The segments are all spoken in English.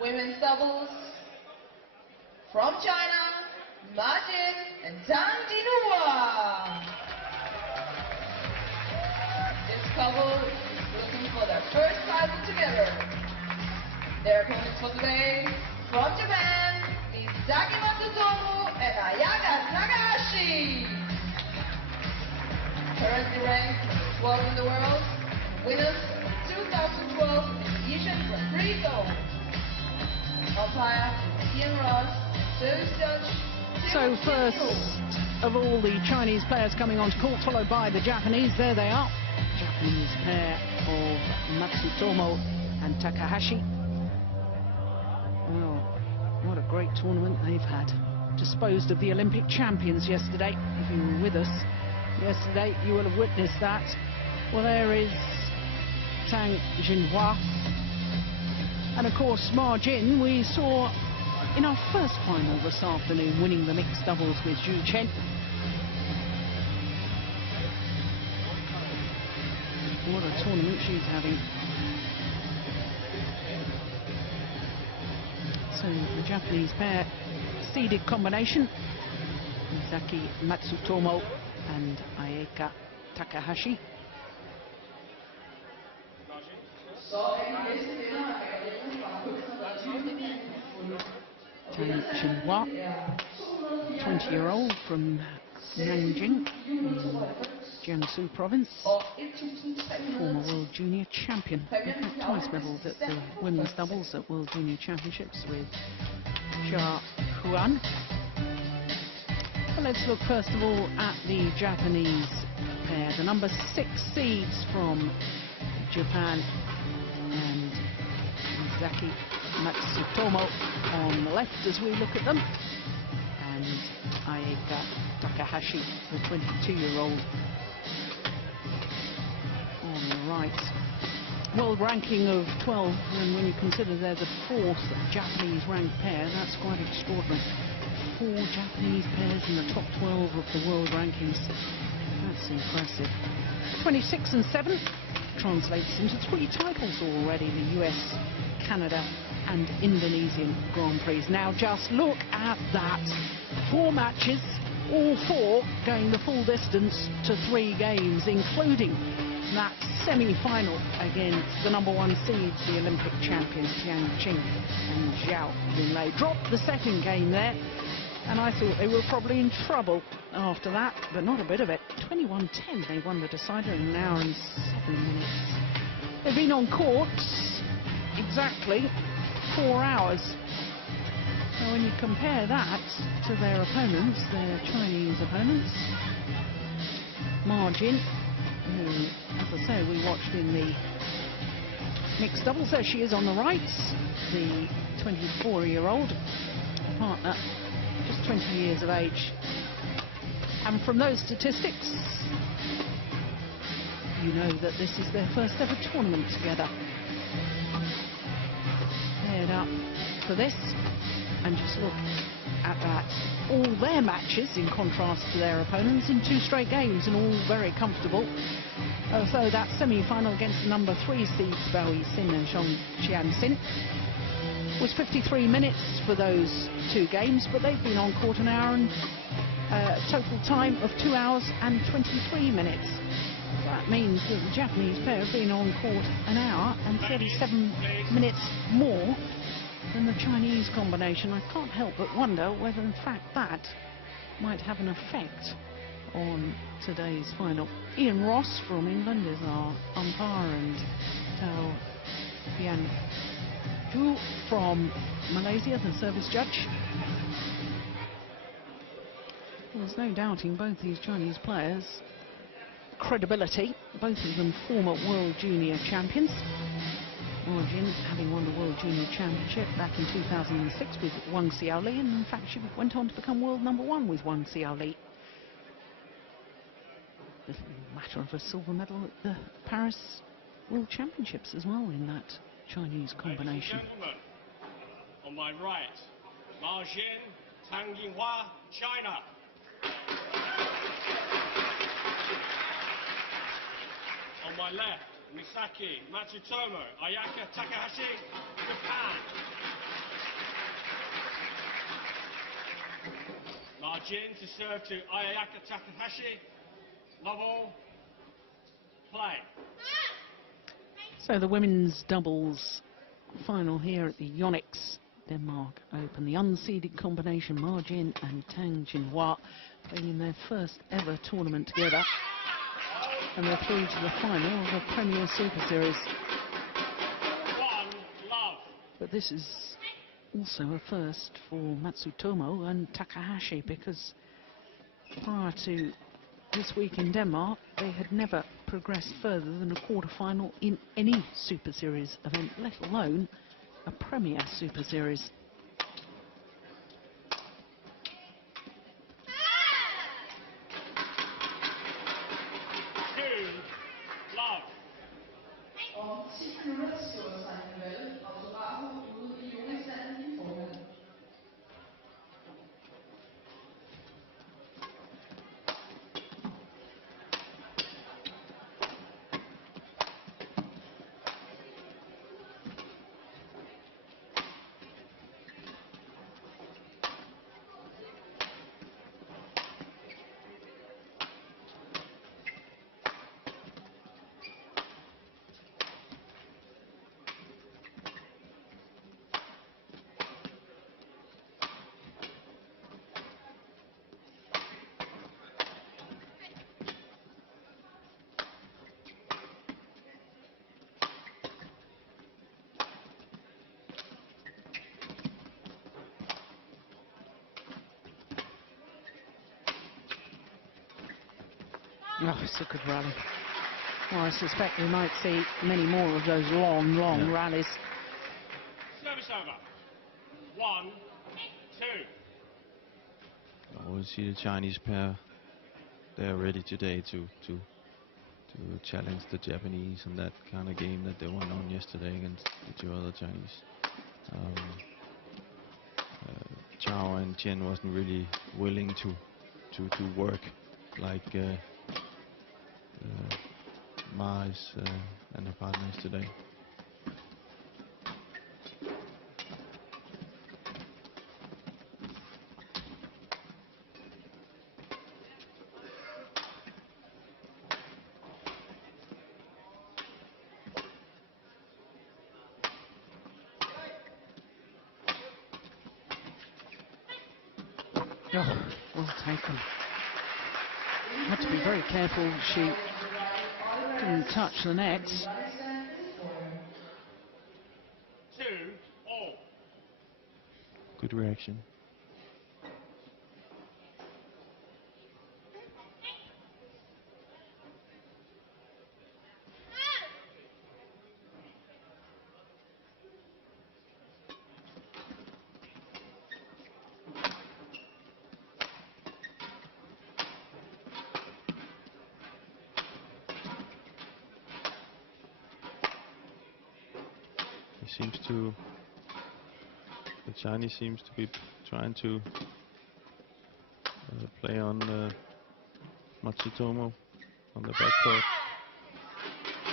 Women's doubles from China, Martin and Tang Jinhua. This couple is looking for their first title together. Their opponents for today, from Japan, M.Matsutomo and Ayaka Takahashi. Currently ranked 12th in the world, winners of 2012 Asian Grand Prix Gold. Umpire Ian Ross, service judge. So first of all, the Chinese players coming onto court, followed by the Japanese. There they are, Japanese pair of Matsutomo and Takahashi. Well, what a great tournament they've had. Disposed of the Olympic champions yesterday. If you were with us yesterday, you will have witnessed that. Well, there is Tang Jinhua. And of course, Ma Jin, we saw in our first final this afternoon, winning the mixed doubles with Zhu Chen. What a tournament she's having. So the Japanese pair, seeded combination, Misaki Matsutomo and Ayaka Takahashi. Tang Jinhua, 20-year-old from Nanjing in Jiangsu province, former World Junior Champion, twice medalled at the women's doubles at World Junior Championships with Jia Huan. Well, let's look first of all at the Japanese pair, the number 6 seeds from Japan, and Misaki Matsutomo on the left as we look at them, and Ayaka Takahashi, the 22-year-old, on the right. World ranking of 12, and when you consider they're the 4th Japanese ranked pair, that's quite extraordinary. 4 Japanese pairs in the top 12 of the world rankings. That's impressive. 26 and 7 translates into 3 titles already, the US, Canada and Indonesian Grand Prix. Now just look at that. 4 matches, all 4 going the full distance to 3 games, including that semi-final against the number 1 seeds, the Olympic champions Tian Qing and Zhao Yunlei. Dropped the second game there, and I thought they were probably in trouble after that, but not a bit of it. 21-10, they won the decider in an hour and 7 minutes. They've been on court exactly 4 hours. So when you compare that to their opponents, their Chinese opponents, Ma Jin, who, as I say, we watched in the mixed doubles. There she is on the right, the 24-year-old partner, just 20 years of age. And from those statistics, you know that this is their first ever tournament together. Paired up for this, and just look at that. All their matches, in contrast to their opponents, in 2 straight games, and all very comfortable. So that semi-final against the number 3 seeds, Bao Xin and Xian Xin, was 53 minutes for those 2 games, but they've been on court an hour and total time of 2 hours and 23 minutes. So that means that the Japanese pair have been on court an hour and 37 minutes more than the Chinese combination. I can't help but wonder whether in fact that might have an effect on today's final. Ian Ross from England is our umpire, and Tao Pian Hu from Malaysia, the service judge. There's no doubting both these Chinese players' credibility, both of them former World Junior champions. Ma Jin having won the World Junior Championship back in 2006 with Wang Xiaoli, and in fact she went on to become world number 1 with Wang Xiaoli. A matter of a silver medal at the Paris World Championships as well in that Chinese combination. On my right, Ma Jin, Tang Jinhua, China. On my left, Misaki Matsutomo, Ayaka Takahashi, Japan. Jin to serve to Ayaka Takahashi. Love all. Play. So the women's doubles final here at the Yonex Denmark Open. The unseeded combination Ma Jin and Tang Jinhua playing their first ever tournament together. And they're through to the final of the Premier Super Series. 1 love. But this is also a first for Matsutomo and Takahashi, because prior to this week in Denmark, they had never progressed further than a quarter-final in any Super Series event, let alone a Premier Super Series. Og 10 minutter skriver sig en duel, og så var hun ude i Yonex i forhånd. Oh, it's a good rally. Well, I suspect we might see many more of those long rallies. Service over. 1, 2. We'll see the Chinese pair. They're ready today to challenge the Japanese on that kind of game that they won on yesterday against the two other Chinese. Chao and Chen wasn't really willing to work like Ma is and her partners today. Oh, well taken. Had to be very careful she didn't touch the nets. 2 all. Good reaction. The Chinese seems to be trying to play on Matsutomo on the back court,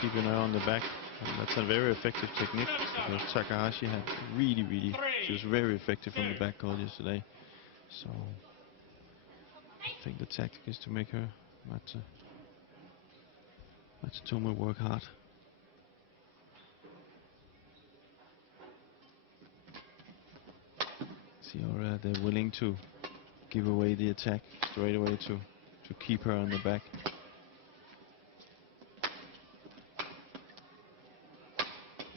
keeping her on the back, and that's a very effective technique because Takahashi had she was very effective on the back court yesterday. So I think the tactic is to make her Matsutomo work hard. Or they're willing to give away the attack straight away to keep her on the back.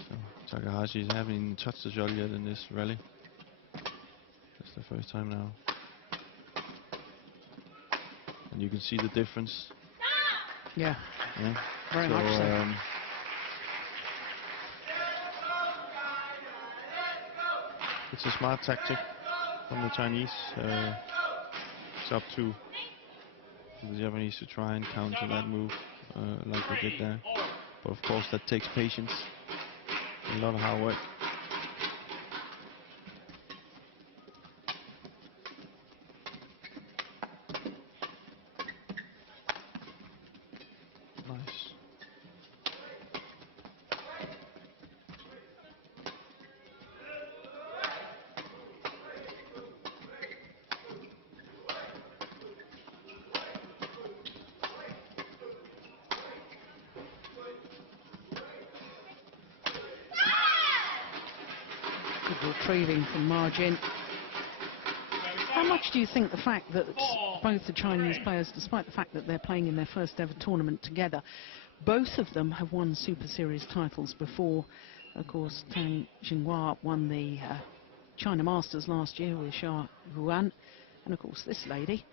So Takahashi hasn't even touched the shot yet in this rally. That's the first time now. And you can see the difference. Yeah. Very much so. It's a smart tactic from the Chinese. It's up to the Japanese to try and counter that move like they did there. But of course that takes patience, a lot of hard work. Nice. Good retrieving from Ma Jin. How much do you think the fact that both the Chinese players, despite the fact that they're playing in their first ever tournament together, both of them have won Super Series titles before? Of course, Tang Jinhua won the China Masters last year with Xia Ruan, and of course this lady,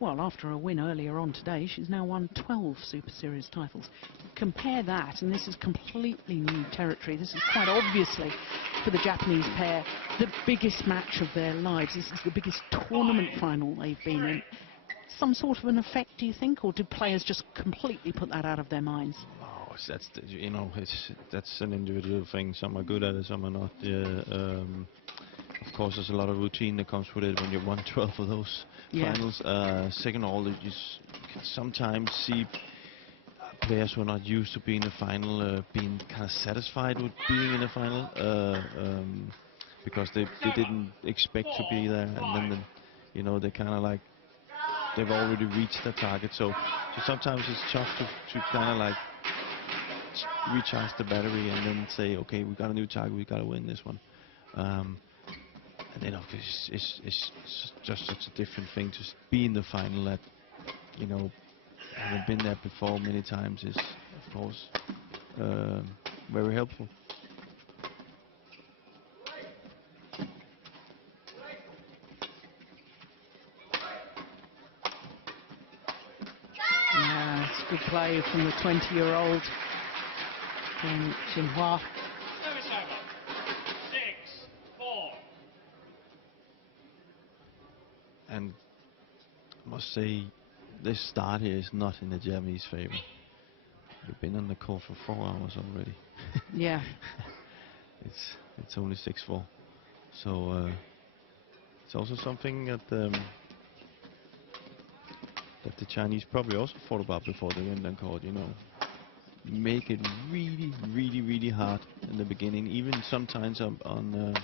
well, after a win earlier on today, she's now won 12 Super Series titles. Compare that, and this is completely new territory. This is quite obviously, for the Japanese pair, the biggest match of their lives. This is the biggest tournament final they've been in. Some sort of an effect, do you think, or do players just completely put that out of their minds? Oh, that's you know, that's an individual thing. Some are good at it, some are not. Of course, there's a lot of routine that comes with it when you won 12 of those finals. Second of all, you can sometimes see players who are not used to being in a final being kind of satisfied with being in a final because they didn't expect to be there, and then you know, they kind of like they've already reached their target. So sometimes it's tough to kind of like recharge the battery and then say, okay, we got a new target, we got to win this one. And then obviously it's just such a different thing to be in the final that, you know, having been there before many times is, of course, very helpful. Yeah, it's good play from the 20-year-old Jinhua. Service over. 6-4. And I must say, this start here is not in the Japanese favor. We've been on the court for 4 hours already. Yeah. It's only 6-4. So it's also something that the Chinese probably also thought about before they went on court. You know, make it really, really, really hard in the beginning. Even sometimes on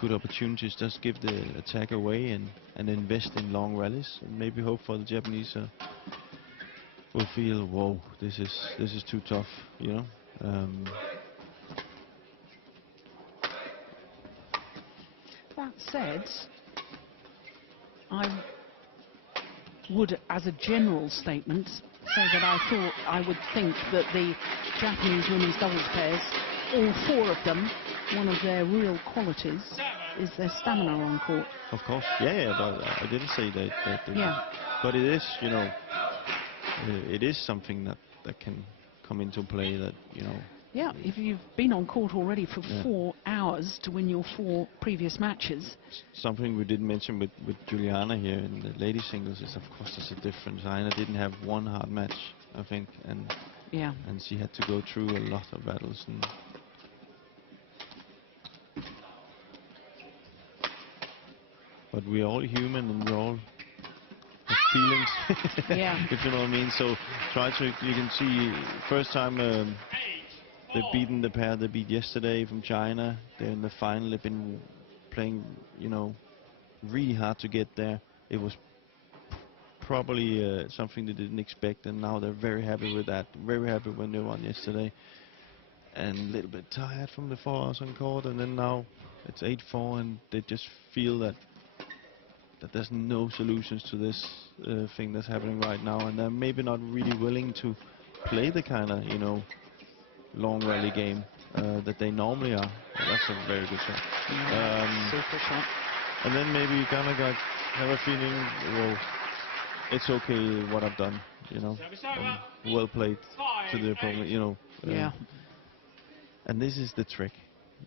good opportunities, just give the attack away and invest in long rallies, and maybe hope for the Japanese will feel, whoa, this is too tough, you know. That said, I would, as a general statement, say that I would think that the Japanese women's doubles pairs, all 4 of them, one of their real qualities is their stamina on court. Of course, yeah, but I didn't say that. Yeah. But it is, you know, it is something that can come into play. That, you know. Yeah, if you've been on court already for 4 hours to win your 4 previous matches. Something we didn't mention with Juliana here in the ladies singles is, of course, there's a difference. Aina didn't have one hard match, I think, and she had to go through a lot of battles. But we're all human and we all have feelings, if you know what I mean. So you can see, first time they've beaten the pair they beat yesterday from China. They're in the final. They've been playing, you know, really hard to get there. It was probably something they didn't expect, and now they're very happy with that. Very happy when they won yesterday. And a little bit tired from the 4 hours on court, and then now it's 8-4, and they just feel that there's no solutions to this thing that's happening right now, and they're maybe not really willing to play the kind of, you know, long rally game that they normally are. Well, that's a very good shot. Super shot. And then maybe you kind of have a feeling, well, it's okay what I've done, you know. Well played to the opponent, you know. And this is the trick,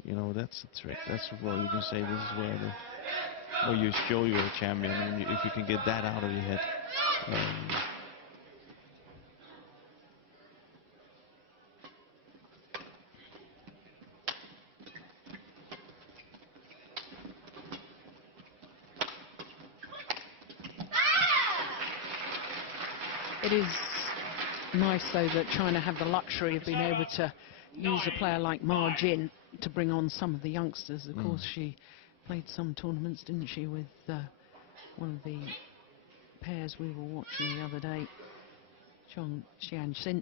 you know. That's the trick. That's what you can say. This is where you show you're a champion, and if you can get that out of your head. It is nice, though, that China have the luxury of being able to use a player like Ma Jin to bring on some of the youngsters. Of course, she played some tournaments, didn't she, with one of the pairs we were watching the other day, Chong Xianxin.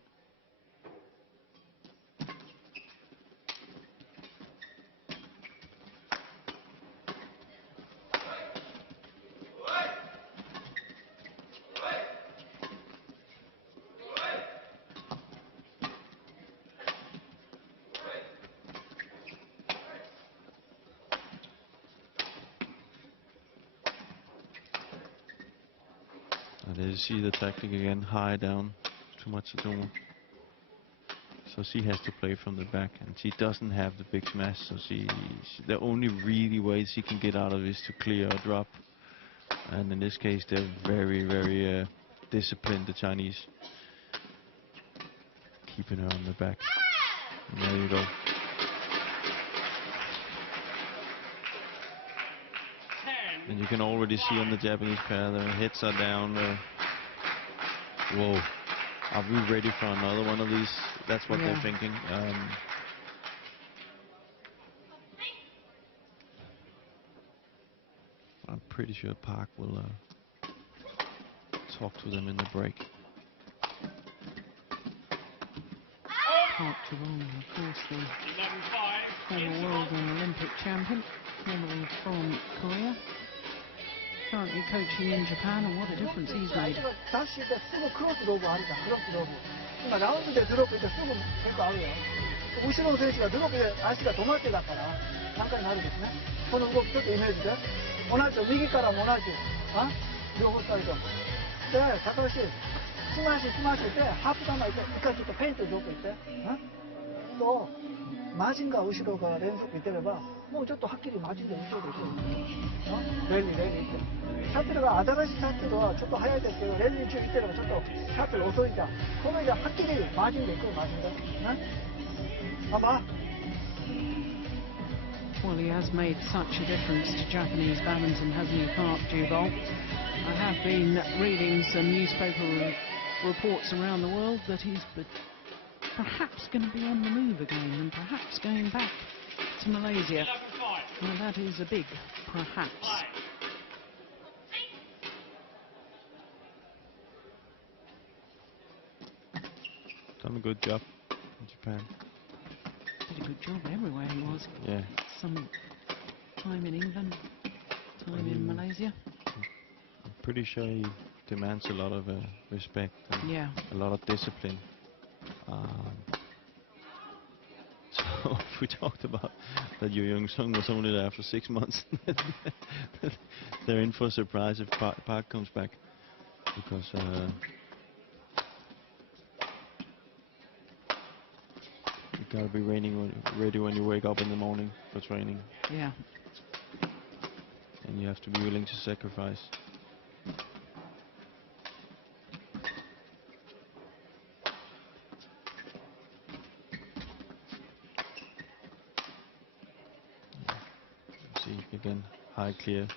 There you see the tactic again, high down to Matsutomo. So she has to play from the back, and she doesn't have the big smash, so the only really way she can get out of it is to clear a drop. And in this case, they're very, very disciplined, the Chinese. Keeping her on the back. And there you go. And you can already see on the Japanese pair, their heads are down. Whoa. Are we ready for another one of these? That's what they're thinking. I'm pretty sure Park will talk to them in the break. Park Ji-won, of course, the former world and Olympic champion, formerly from Korea. Currently coaching in Japan, and what a difference he's made. ダッシュってすぐクロスローブあるじゃん、クロスローブ。今ラウンドでドロップってすぐ結構あるよ。後ろの選手がドロップで足が止まってたから、なんかになるんですね。この動きちょっとイメージで。同じと右からも同じ。あ？両方サイド。で、高橋、スマッシュってハーフ球いって一回ちょっとフェイントドロップいって。とマジンが後ろから連続いてれば、もうちょっとはっきりマジンで後ろでいく。レディって。シャットルが新しいシャットルはちょっと早いですけど、レディ中来てればちょっとシャットル遅いじゃん。この間はっきりマジンでいくマジンで。あば。Well, he has made such a difference to Japanese badminton, hasn't he, Park Ji-won? I have been reading some newspaper reports around the world that he's perhaps going to be on the move again and perhaps going back to Malaysia. Well, that is a big perhaps. Done a good job in Japan. Did a good job everywhere he was. Yeah. Some time in England, time in Malaysia. I'm pretty sure he demands a lot of respect and a lot of discipline. So if we talked about that Yu Young-sung was only there for 6 months, they're in for a surprise if Park comes back, because you gotta be ready when you wake up in the morning for training. Yeah. And you have to be willing to sacrifice. See again, high clear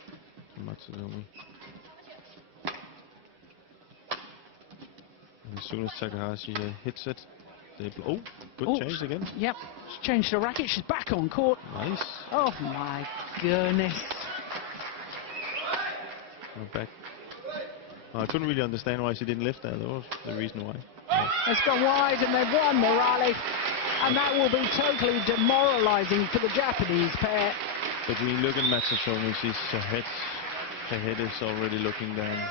from Matsutomo. And as soon as Takahashi hits it, they blow. Good change again. Yep, she's changed her racket. She's back on court. Nice. Oh my goodness. We're back. I couldn't really understand why she didn't lift there. That was the reason why. It's gone wide and they've won the rally. And that will be totally demoralizing for the Japanese pair. But when you look at Matsutomo, her head is already looking down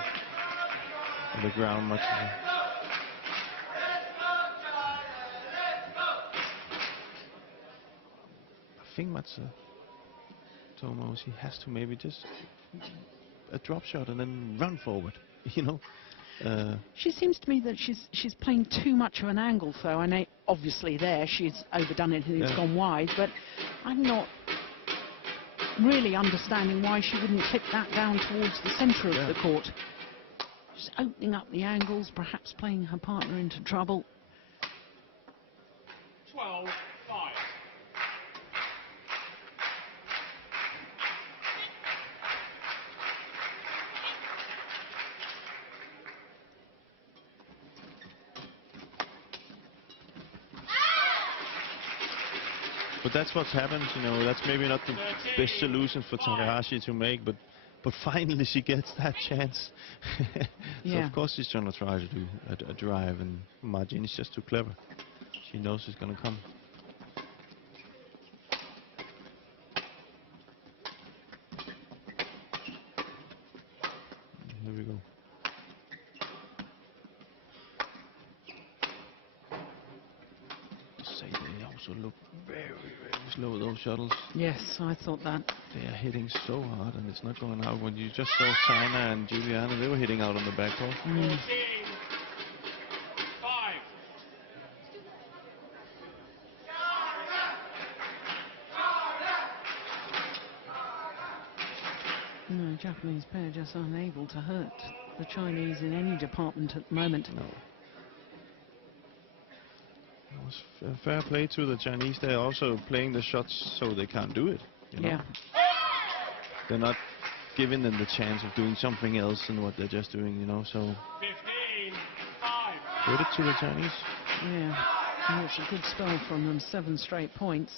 on the ground much more. I think Matsutomo, she has to maybe just a drop shot and then run forward, you know. She seems to me that she's playing too much of an angle, though. I know obviously there she's overdone it and it's gone wide, but I'm not really understanding why she wouldn't clip that down towards the centre of the court. Just opening up the angles, perhaps playing her partner into trouble. 12-5. But that's what's happened, you know. That's maybe not the best solution for Takahashi to make, but finally she gets that chance. So of course she's trying to try to do a drive, and Margin is just too clever. She knows it's going to come. Here we go. Say they also also look very, very slow, those shuttles. Yes, I thought that. They are hitting so hard, and it's not going out. When you just saw China and Juliana, they were hitting out on the backcourt. 14, 5. No, Japanese pair just unable to hurt the Chinese in any department at the moment. No. It was fair play to the Chinese. They're also playing the shots so they can't do it. You know? Yeah. They're not giving them the chance of doing something else than what they're just doing, you know. So 15, 5. credit to the Chinese. Yeah. And it's a good spell from them. 7 straight points.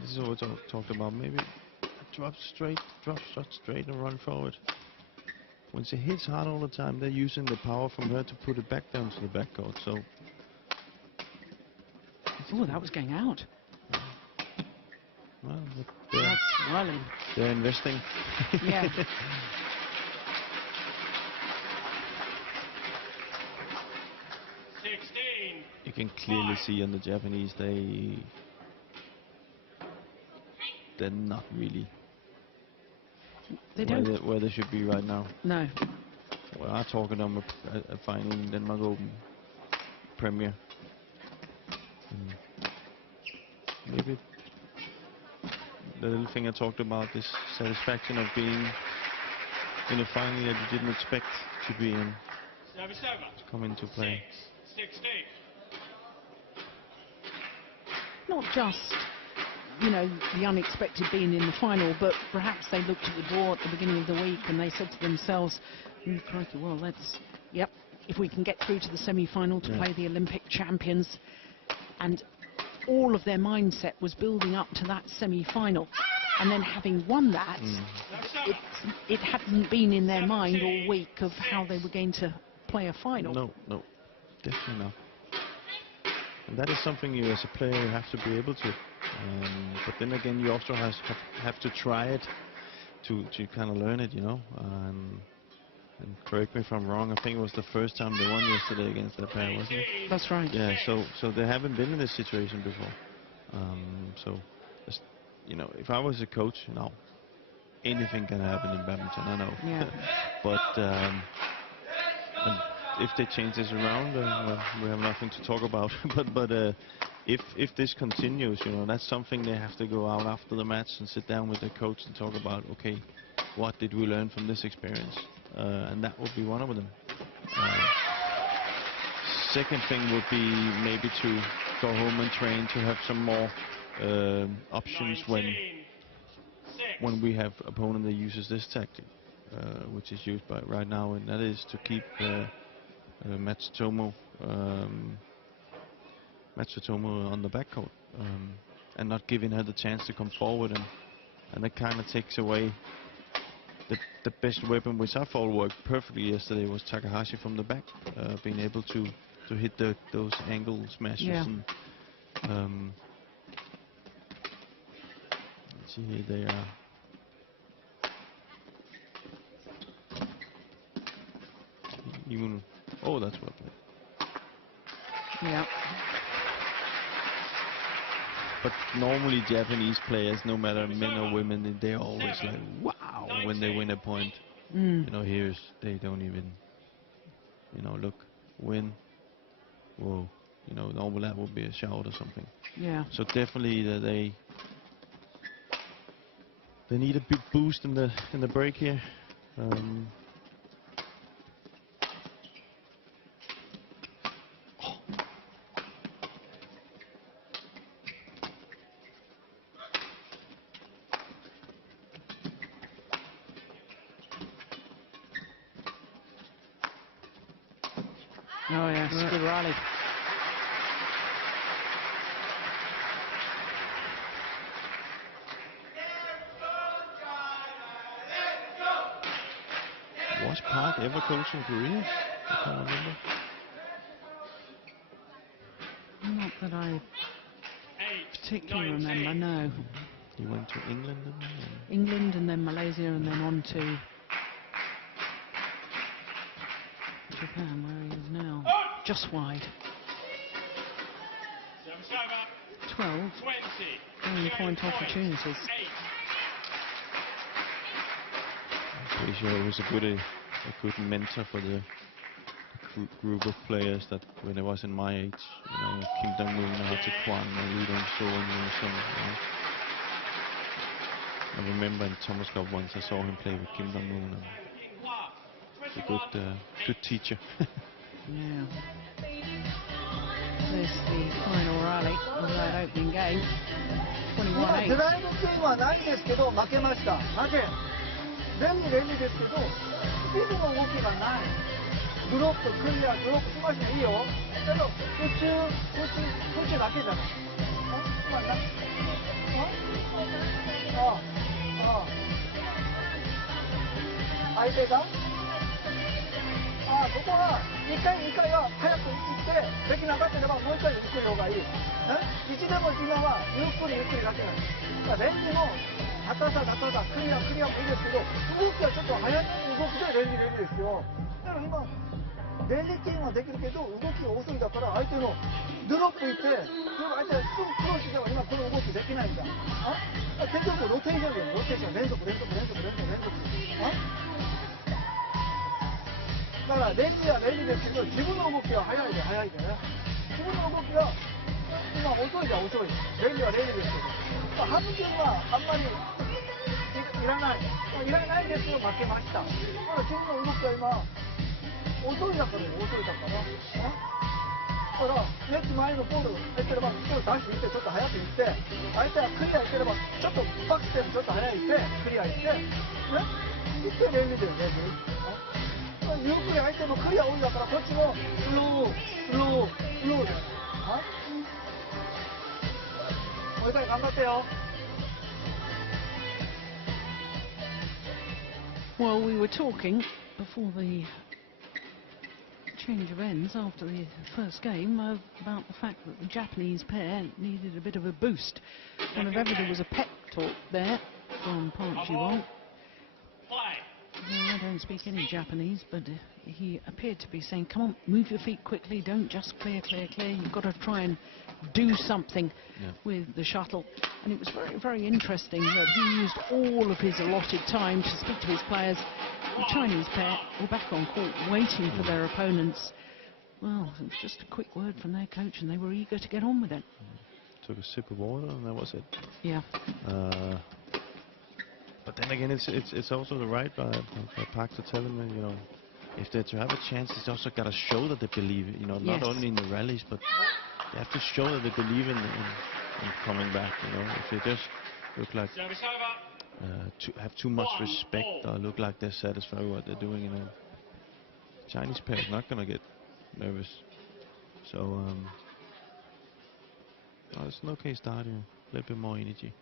This is what I talked about. Maybe drop shot straight and run forward. When she hits hard all the time, they're using the power from her to put it back down to the backcourt. So. Oh, that was going out. Well, That's Riley. they're investing. Yeah. 16. You can clearly see on the Japanese, they're not really where they should be right now. No. We are talking on a final Denmark Open Premier. Maybe the little thing I talked about, this satisfaction of being in a final that you didn't expect to be in, to come into play. 16. Not just, you know, the unexpected being in the final, but perhaps they looked at the draw at the beginning of the week and they said to themselves, "Oh, crikey, well, if we can get through to the semi-final to play the Olympic champions." And all of their mindset was building up to that semi-final. And then having won that, it hadn't been in their mind all week of how they were going to play a final. No, definitely not. And that is something you as a player have to be able to. But then again, you also have to try it to kind of learn it, you know. And correct me if I'm wrong, I think it was the first time they won yesterday against that pair, wasn't it? That's right. Yeah, so they haven't been in this situation before. So, you know, if I was a coach, you know, anything can happen in badminton, I know. Yeah. But and if they change this around, well, we have nothing to talk about. but if this continues, you know, that's something they have to go out after the match and sit down with the coach and talk about. Okay, what did we learn from this experience? And that would be one of them. Second thing would be maybe to go home and train to have some more options 19, when we have opponent that uses this tactic, which is used by right now, and that is to keep Matsutomo on the backcourt and not giving her the chance to come forward, and that kind of takes away the best weapon, which I thought worked perfectly yesterday, was Takahashi from the back, being able to hit those angle smashes. Yeah. And, let's see here, they are. Even that's well played. Yeah. But normally Japanese players, no matter men or women, they're always like, wow, when they win a point. You know, they don't even, you know, look, win, whoa, you know, normally that would be a shout or something. Yeah. So definitely they need a big boost in the break here. Oh, yeah, it's a good rally. Was Park ever coaching Korea? I can't remember. Not that I particularly remember, no. He went to England, didn't he? England and then Malaysia and then on to Japan, where he is now. Just wide. 12 only point opportunities. I'm pretty sure he was a good mentor for the group of players that when I was in my age, you know, Kim Dong-moon, Ha-Tae-kwon, Lee Dong-so, and Yong-sun, you know. I remember in Thomas Cup once I saw him play with Kim Dong-moon, and he's a good teacher. Yeah. This is the final rally of that opening game. 21-8. ドライブスイングはないですけど負けました。なぜ？便利ですけど、スピードの動きがない。ブロック、クリア、ドロップ、スマッシュいいよ。だけど、空中だけじゃない。今な。相手がここは2回は早く行ってできなかったらばもう1回ゆっくり方がいい。いつでも今はゆっくりだけなんです。レンジも高さクリアもいいですけど、動きはちょっと早めの動きでレンジですよ。だから今レンジっていうのはできるけど動きが遅いだから相手のドロップいって相手はすぐクロスしても今この動きできないんだ。結局ロテーション連続。だからレンジはレンジですけど自分の動きは早いでね。自分の動きが今遅い。レンジはレンジですけど、ハムチューンはあんまりいらないですよ。負けました。だから自分の動きは今遅いだから。だからネット前のボール入ってればちょっとダッシュしてちょっと早く行って相手はクリア行ければちょっとバックステップちょっと早い行ってクリア行ってレンジですね。ゆっくり相手もクリア多いだからこっちもスローです。もう一回頑張ってよ。Well, we were talking before the change of ends after the first game about the fact that the Japanese pair needed a bit of a boost. And if ever there was a pep talk there from Park Ji-won. Well, I don't speak any Japanese, but he appeared to be saying, come on, move your feet quickly, don't just clear. You've got to try and do something with the shuttle. And it was very, very interesting that he used all of his allotted time to speak to his players. The Chinese pair were back on court waiting for their opponents. Well, it was just a quick word from their coach and they were eager to get on with it. Took a sip of water and that was it. Yeah. But then again, it's also the right by Park to tell them that, you know, if they're to have a chance, it's also got to show that they believe it. You know, not only in the rallies, but they have to show that they believe in coming back. You know, if they just look like have too much respect or look like they're satisfied with what they're doing, you know, Chinese pair is not going to get nervous. So it's an okay start. A little bit more energy.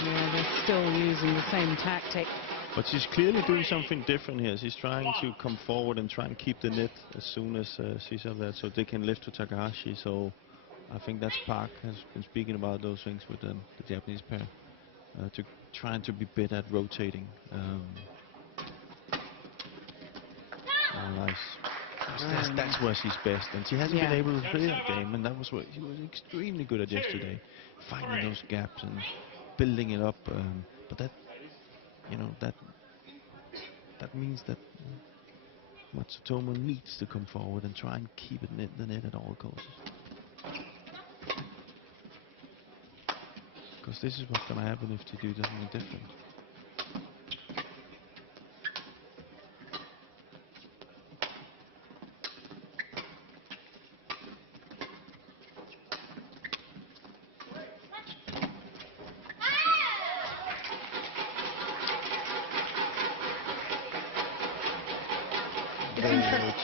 Yeah, they're still using the same tactic. But she's clearly doing something different here. She's trying to come forward and try and keep the net as soon as she's up there, so they can lift to Takahashi. So I think that's Park has been speaking about those things with the Japanese pair, to trying to be better at rotating. Oh, nice. That's where she's best, and she hasn't been able to play that game, and that was what she was extremely good at yesterday, finding those gaps and building it up. But that, that means that Matsutomo needs to come forward and try and keep it the net at all costs. Because this is what's going to happen if they do something different.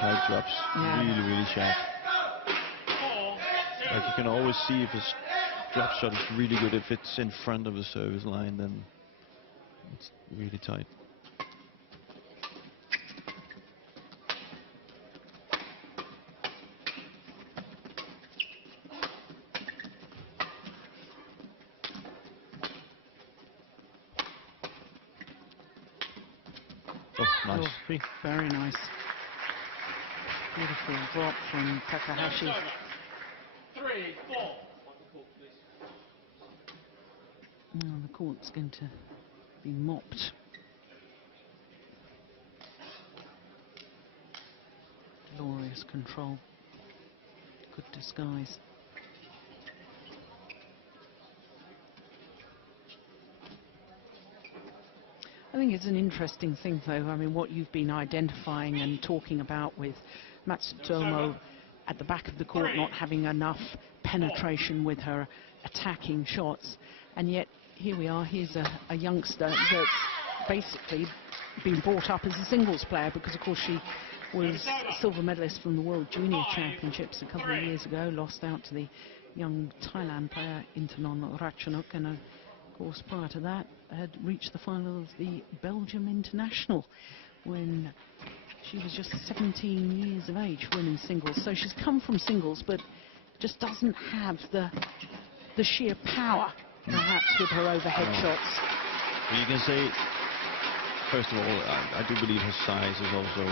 Tight drops, really sharp. Like you can always see if a drop shot is really good. If it's in front of the service line, then it's really tight. Oh, nice. Oh, very nice. Beautiful drop from Takahashi. 3-4. Now the court's going to be mopped. Glorious control. Good disguise. I think it's an interesting thing, though. I mean, what you've been identifying and talking about with Matsutomo at the back of the court not having enough penetration with her attacking shots, and yet here we are. Here's a youngster that's basically been brought up as a singles player, because of course she was a silver medalist from the World Junior Championships a couple of years ago, lost out to the young Thailand player Intanon Ratchanok, and of course prior to that had reached the final of the Belgium International when she was just 17 years of age for women's singles. So she's come from singles, but just doesn't have the sheer power perhaps with her overhead shots. Well, you can say, first of all, I do believe her size is also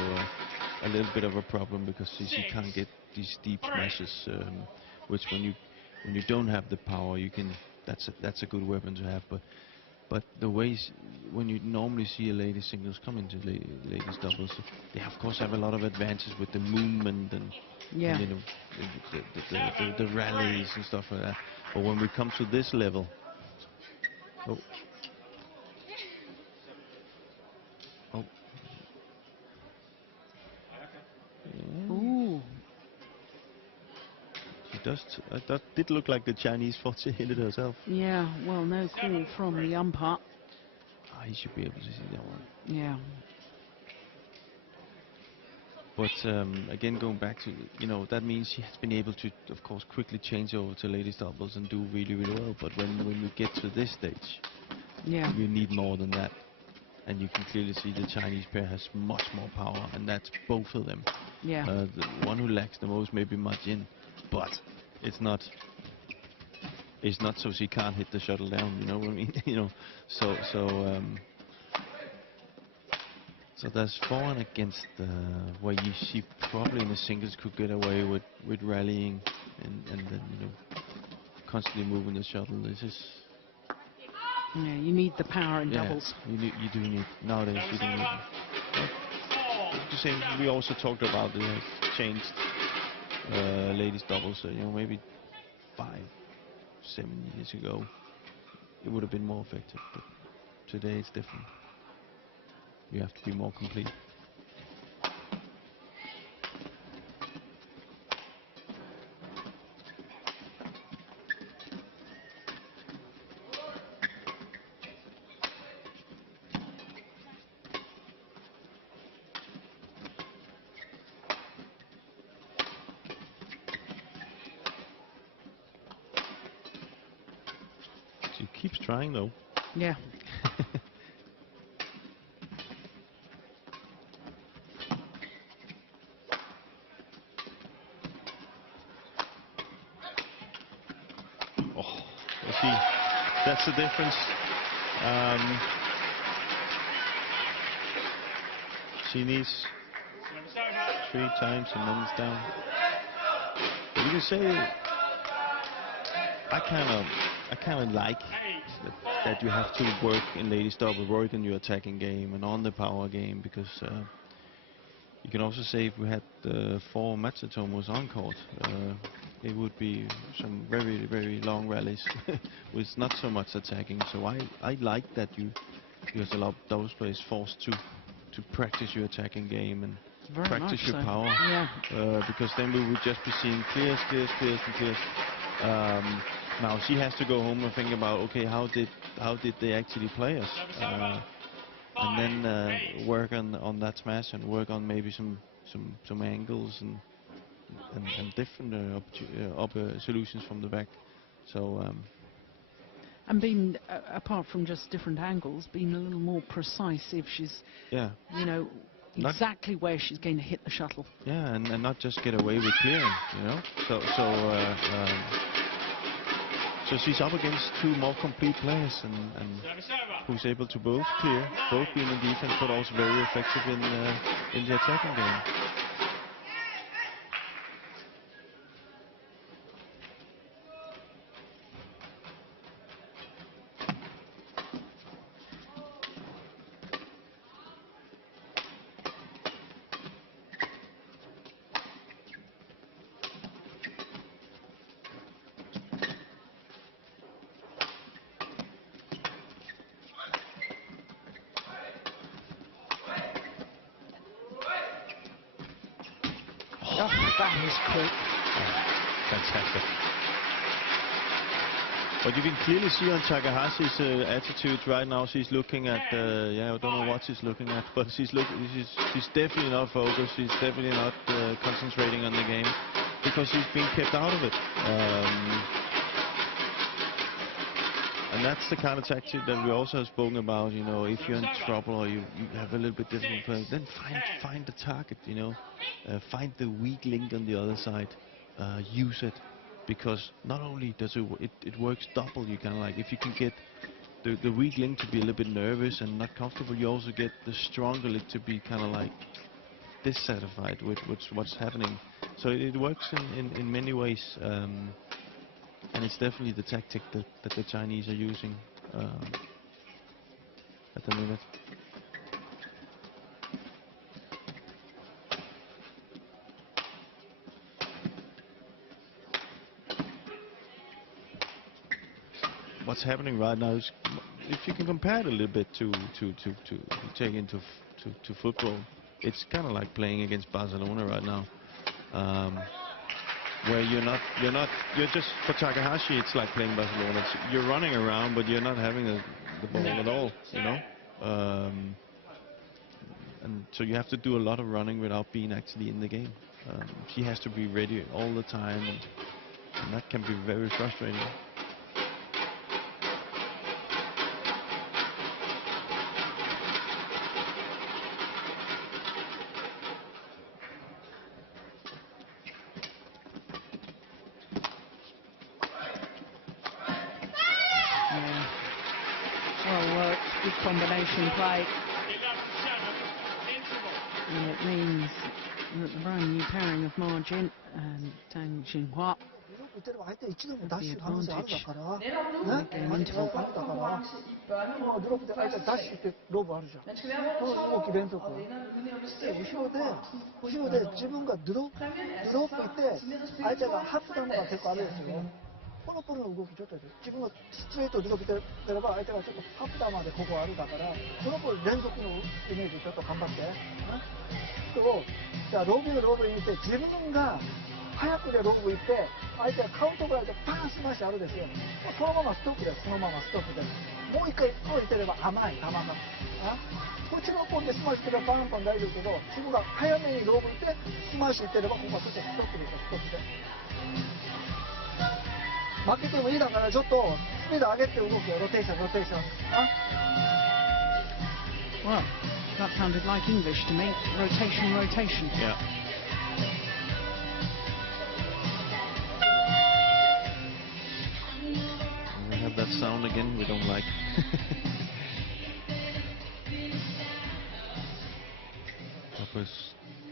a little bit of a problem, because she can't get these deep smashes, which when you don't have the power, you can. That's a good weapon to have, but the ways when you normally see a ladies singles come into ladies doubles, they of course have a lot of advances with the movement and you know, the rallies and stuff like that. But when we come to this level, Ooh. That did look like the Chinese thought she hit it herself. Yeah, well, no call from the umpire. He should be able to see that one. Yeah. But again, going back to, that means she has been able to, of course, quickly change over to ladies doubles and do really well. But when we get to this stage, you need more than that. And you can clearly see the Chinese pair has much more power, and that's both of them. Yeah. The one who lacks the most maybe Majin, but it's not so she can't hit the shuttle down. You know what I mean? So there's for and against where she probably in the singles could get away with rallying and then constantly moving the shuttle. This is. Yeah, you need the power in doubles. You do need, nowadays you do need it. We also talked about the changed ladies doubles, maybe 5-7 years ago it would have been more effective, but today it's different. You have to be more complete. She keeps trying though. Yeah. That's the difference. She needs 3 times and then it's down. You can say I kind of like that you have to work in ladies double, work in your attacking game and on the power game, because you can also say if we had 4 Matsutomos on court, it would be some very, very long rallies with not so much attacking. So I like that you use a lot of doubles players forced to practice your attacking game and Very practice your so. power. Yeah. Because then we would just be seeing clears. Now she has to go home and think about, okay, how did they actually play us, and then work on that smash and work on maybe some angles and different solutions from the back. So and being apart from just different angles, being a little more precise if she's, you know, exactly where she's going to hit the shuttle. Yeah, and not just get away with clearing, you know. So she's up against 2 more complete players, and who's able to both clear, both be in the defense, but also very effective in the attacking game. That was quick. Fantastic. But you can clearly see on Takahashi's attitude right now. She's looking at, I don't know what she's looking at, but she's definitely not focused. She's definitely not concentrating on the game, because she's being kept out of it. And that's the kind of tactic that we also have spoken about. You know, if you're in trouble or you have a little bit difficult play, then find the target. You know, find the weak link on the other side. Use it, because not only does it works double. You kind of like, if you can get the weak link to be a little bit nervous and not comfortable, you also get the stronger link to be kind of like dissatisfied with what's happening. So it works in many ways. And it's definitely the tactic that the Chinese are using at the minute. What's happening right now is, if you can compare it a little bit to take into football, it's kind of like playing against Barcelona right now. Where you're just, for Takahashi, it's like playing Barcelona. You're running around, but you're not having the ball at all, you know. And so you have to do a lot of running without being actually in the game. She has to be ready all the time, and that can be very frustrating. Good combination play. And it means that the brand new pairing of Margin and Tang Jinhua have the advantage. Game interval. ドロップで相手ダッシュってロブあるじゃん。この動き連続。で後ろで自分がドロップ行って相手がハップダウンが結構あるんですよ。このポロの動きちょっと自分がストレートドロップでれば相手がちょっとハップダウンまでここあるだから、このポロ連続のイメージちょっと頑張って。じゃあロブに行って自分が早くでロブ行って相手がカウントぐらいでパンスマッシュあるですよ。そのままストップです。そのままストップです。もう一回こういってれば甘い球が。こっちのポンでスマッシュすればパンパン大丈夫けど、自分が早めにロブ行ってスマッシュいってればここはそしてストップですよ。ストップで。負けてもいいだからちょっとスピード上げて動くよ。ロテーション。Well, that sounded like English to me. Rotation. Yeah. We have that sound again we don't like.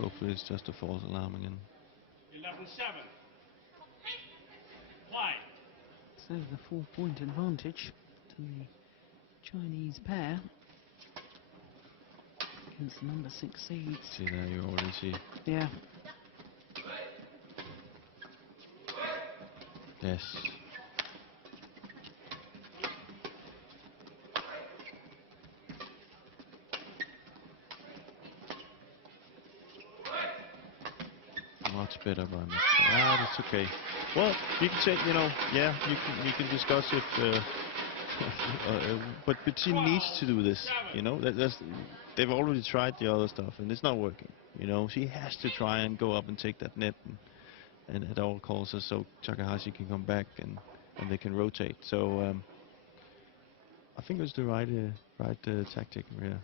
Hopefully it's just a false alarm again. 11-7. Play. So the 4-point advantage to the Chinese pair against the number 6 seeds. See, there you already see. Yeah. Yes. Much better by Mr. Ah, that's okay. Well, you can say, you know, yeah, you can discuss if, but she needs to do this. You know, they've already tried the other stuff and it's not working. You know, she has to try and go up and take that net and at all costs, so Takahashi can come back and they can rotate. So I think it was the right tactic. Yeah.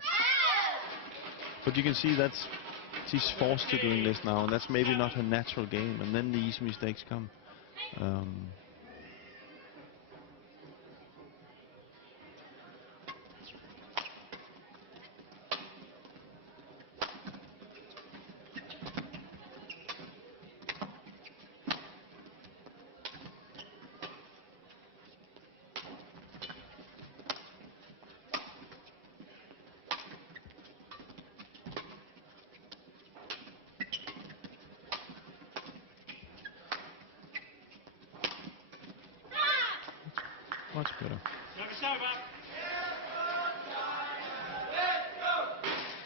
But you can see she's forced to doing this now, and that's maybe not her natural game, and then these mistakes come. Much better. Service over.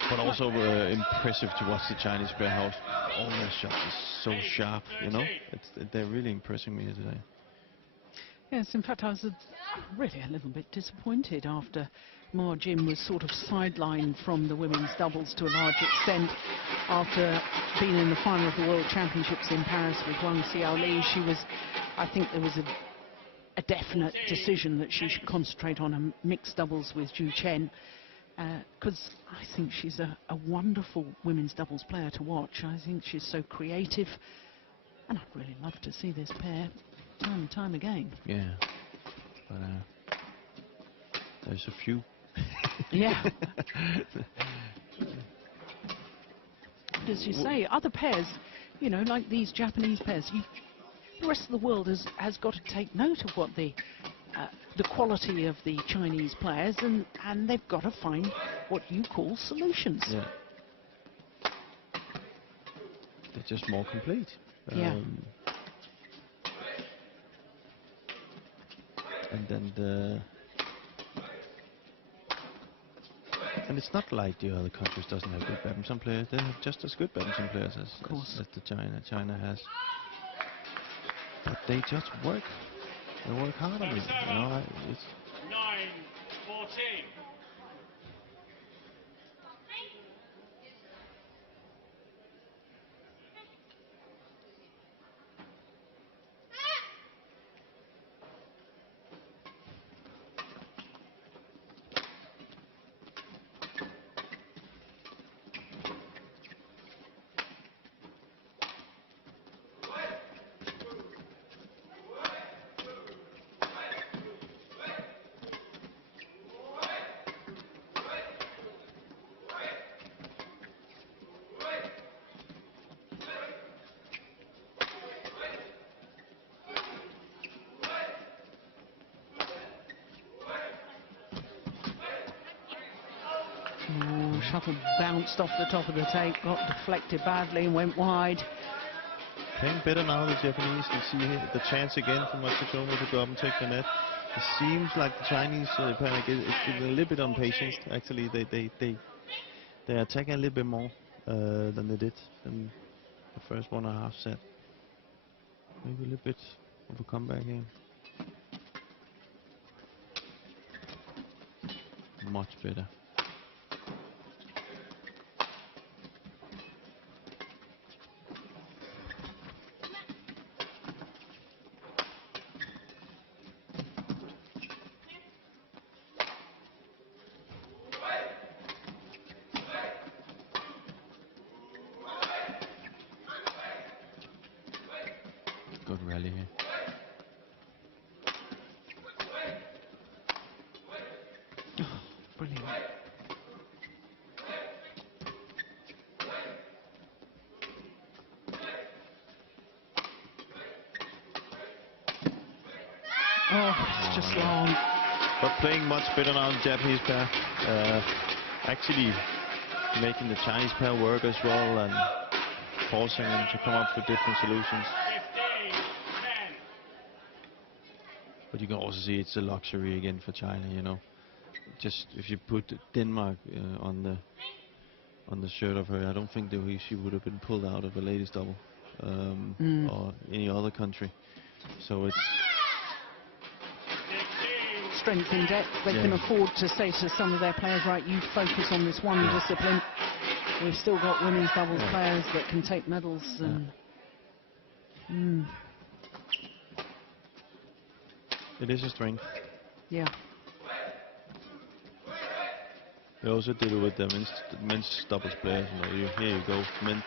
But also impressive to watch the Chinese pair. How all their shots is so sharp, you know. They're really impressing me today. Yes, in fact, I was really a little bit disappointed after Ma Jin was sort of sidelined from the women's doubles to a large extent after being in the final of the World Championships in Paris with Wang Xiaoli. I think there was a definite decision that she should concentrate on a mixed doubles with Zhu Chen, because I think she's a wonderful women's doubles player to watch. I think she's so creative, and I'd really love to see this pair time and time again. Yeah, but there's a few. Yeah. But as you say, other pairs, you know, like these Japanese pairs, the rest of the world has got to take note of what the quality of the Chinese players, and they've got to find what you call solutions. Yeah. They're just more complete. Yeah. And then and it's not like the other countries doesn't have good badminton players. They have just as good badminton players as the China has. But they just work. They work hard on it. You know, it's 9-14. Oh, shuttle bounced off the top of the tape, got deflected badly and went wide. playing better now, the Japanese. You see here the chance again for M.Matsutomo to go up and take the net. It seems like the Chinese it's a little bit on patience. Actually, they are attacking a little bit more than they did in the first 1.5 set. Maybe a little bit of a comeback here. Much better. Good rally here. Oh, brilliant. Oh, it's just long. But playing much better now, the Japanese pair. Actually making the Chinese pair work as well and forcing them to come up with different solutions. 15-10. But you can also see it's a luxury again for China, you know. Just if you put Denmark on the shirt of her, I don't think that she would have been pulled out of the ladies double or any other country. So it's strength in depth. They can afford to say to some of their players, right, you focus on this one discipline. We've still got women's doubles players that can take medals. And it is a strength. Yeah. They also did it with the men's doubles players. You know, here you go,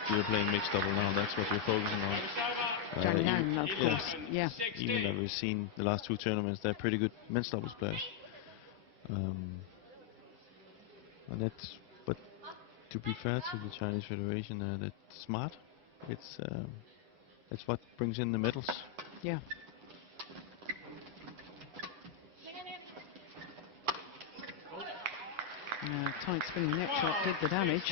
you're playing mixed double now. That's what you're focusing on. Zhang Yang, of course. Yeah. Even though we've seen the last two tournaments, they're pretty good men's doubles players. And that's, but to be fair to the Chinese Federation, that's smart. It's what brings in the medals. Yeah. Tight spinning net shot did the damage.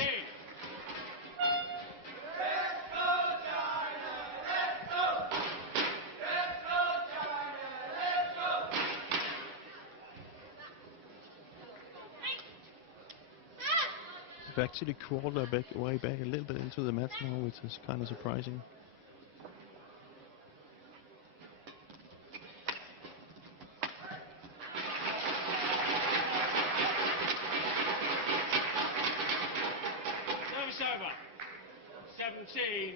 They've actually crawled their way back a little bit into the mat now, which is kind of surprising. Service over. 17-12.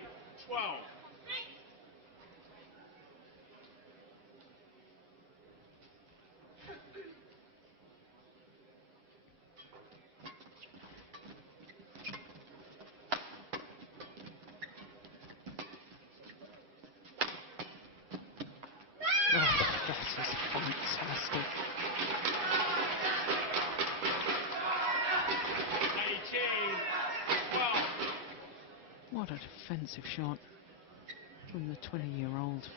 Fantastic. 18-12. What a defensive shot from the 20-year-old.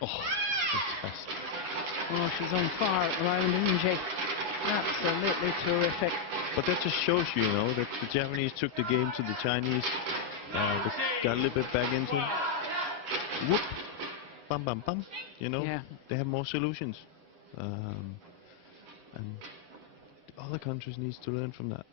Oh, fantastic. Well, she's on fire at the moment, isn't she? Absolutely terrific. But that just shows you, know, that the Japanese took the game to the Chinese. They got a little bit back into it. Whoop, bam, bam, bam. You know, they have more solutions. And the other countries needs to learn from that.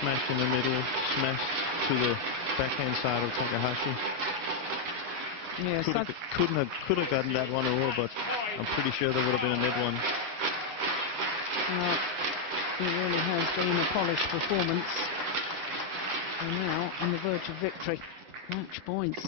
Smash in the middle, smash to the backhand side of Takahashi. Yes, could have gotten that one over, but I'm pretty sure there would have been a net one. No, it really has been a polished performance. And now on the verge of victory. Match points.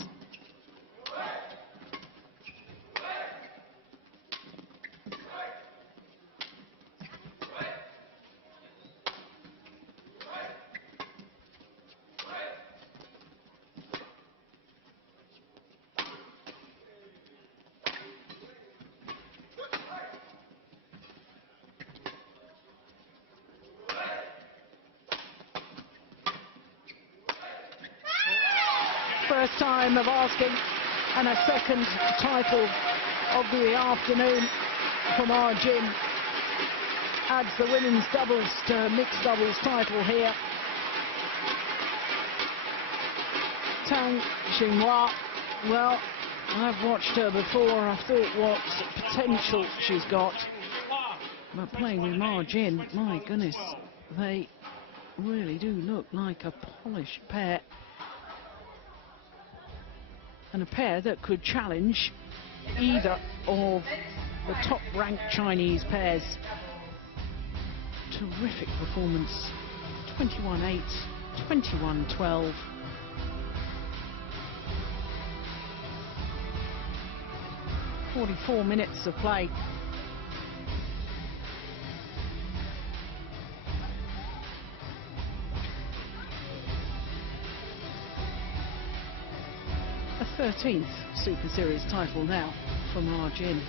First time of asking, and a second title of the afternoon from our Jin. Adds the women's doubles to mixed doubles title here. Tang Jinhua, well, I've watched her before. I thought what potential she's got. But playing with Ma Jin, my goodness, they really do look like a polished pair. And a pair that could challenge either of the top-ranked Chinese pairs. Terrific performance. 21-8, 21-12. 44 minutes of play. A 13th Super Series title now for Ma Jin.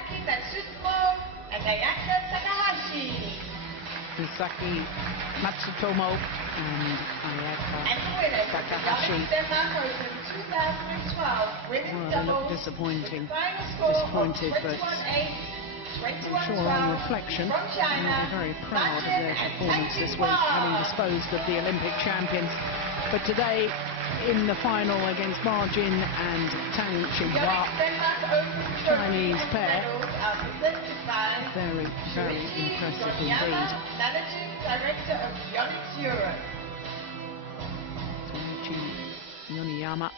M.Matsutomo and A.Takahashi. Misaki, Matsutomo and Ayaka. And the winner, Takahashi. Yonex Denmark Open 2012 women's Well, they doubles. look disappointing. With the final score Disappointed, of but 21-8, I'm sure on reflection, from China, they'll be very proud of their performance this week, having disposed of the Olympic champions. But today, in the final against Ma Jin and Tang, Jinhua, Chinese pair, very, very impressive indeed. Managing Director of Yonex Europe. Yoneyama,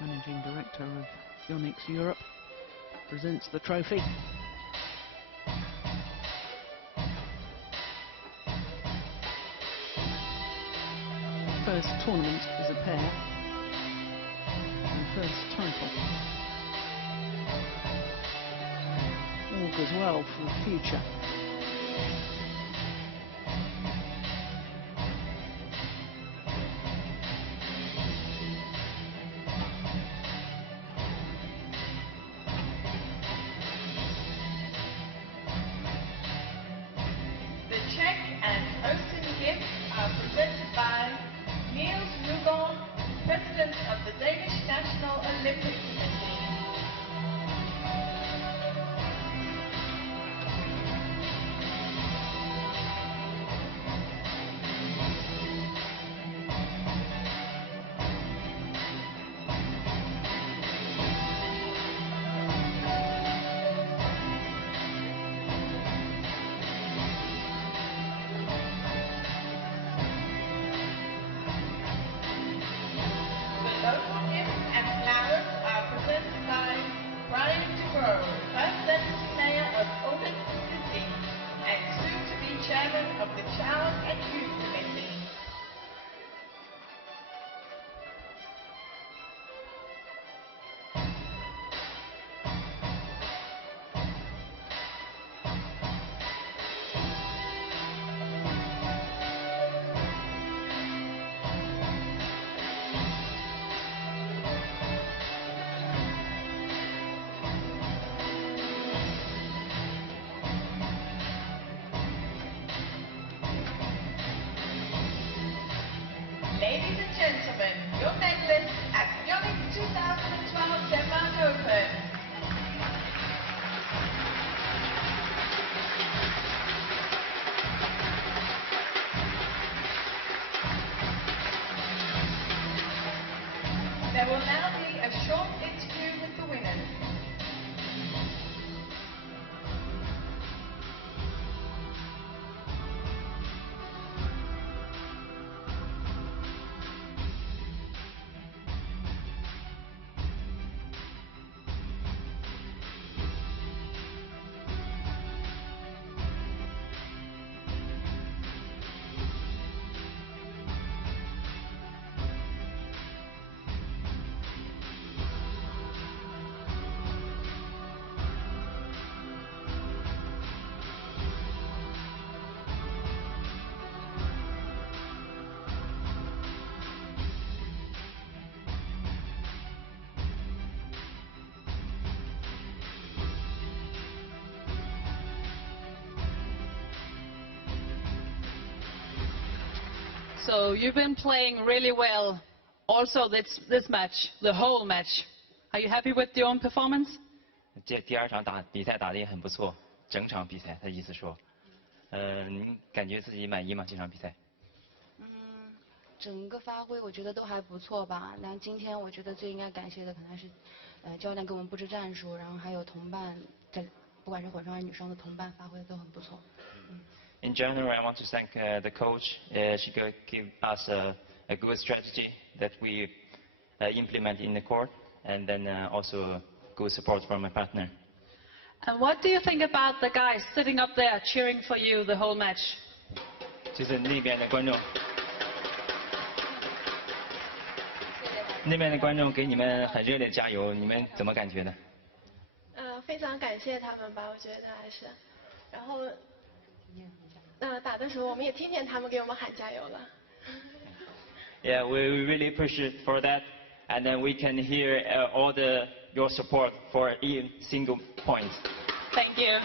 Managing Director of Yonex Europe, presents the trophy. First tournament as a pair, and first title. All goes well for the future. The check and OSIM gifts are presented by President of the Danish National Olympic Committee. Local gifts and flowers are presented by first Deputy Mayor of Odense City and soon to be Chairman of the Child and Youth Committee. Ladies and gentlemen, your medalists at Yonex 2012 Denmark Open. There will now be a short interview with the winners. So you've been playing really well. Also, this match, the whole match. Are you happy with your own performance? 第二场比赛打得也很不错，整场比赛，他意思说，感觉自己满意吗？这场比赛？整个发挥我觉得都还不错吧。但今天我觉得最应该感谢的可能还是，教练给我们布置战术，然后还有同伴，不管是混双还是女双的同伴发挥的都很不错。In general, I want to thank the coach. She gave us a good strategy that we implement in the court, and then also good support from my partner. And what do you think about the guys sitting up there cheering for you the whole match? 就是那边的观众，那边的观众给你们很热烈加油，你们怎么感觉呢？非常感谢他们吧，我觉得还是，然后，打的时候我们也听见他们给我们喊加油了。Yeah, we really appreciate for that, and then we can hear all your support for each single point. Thank you.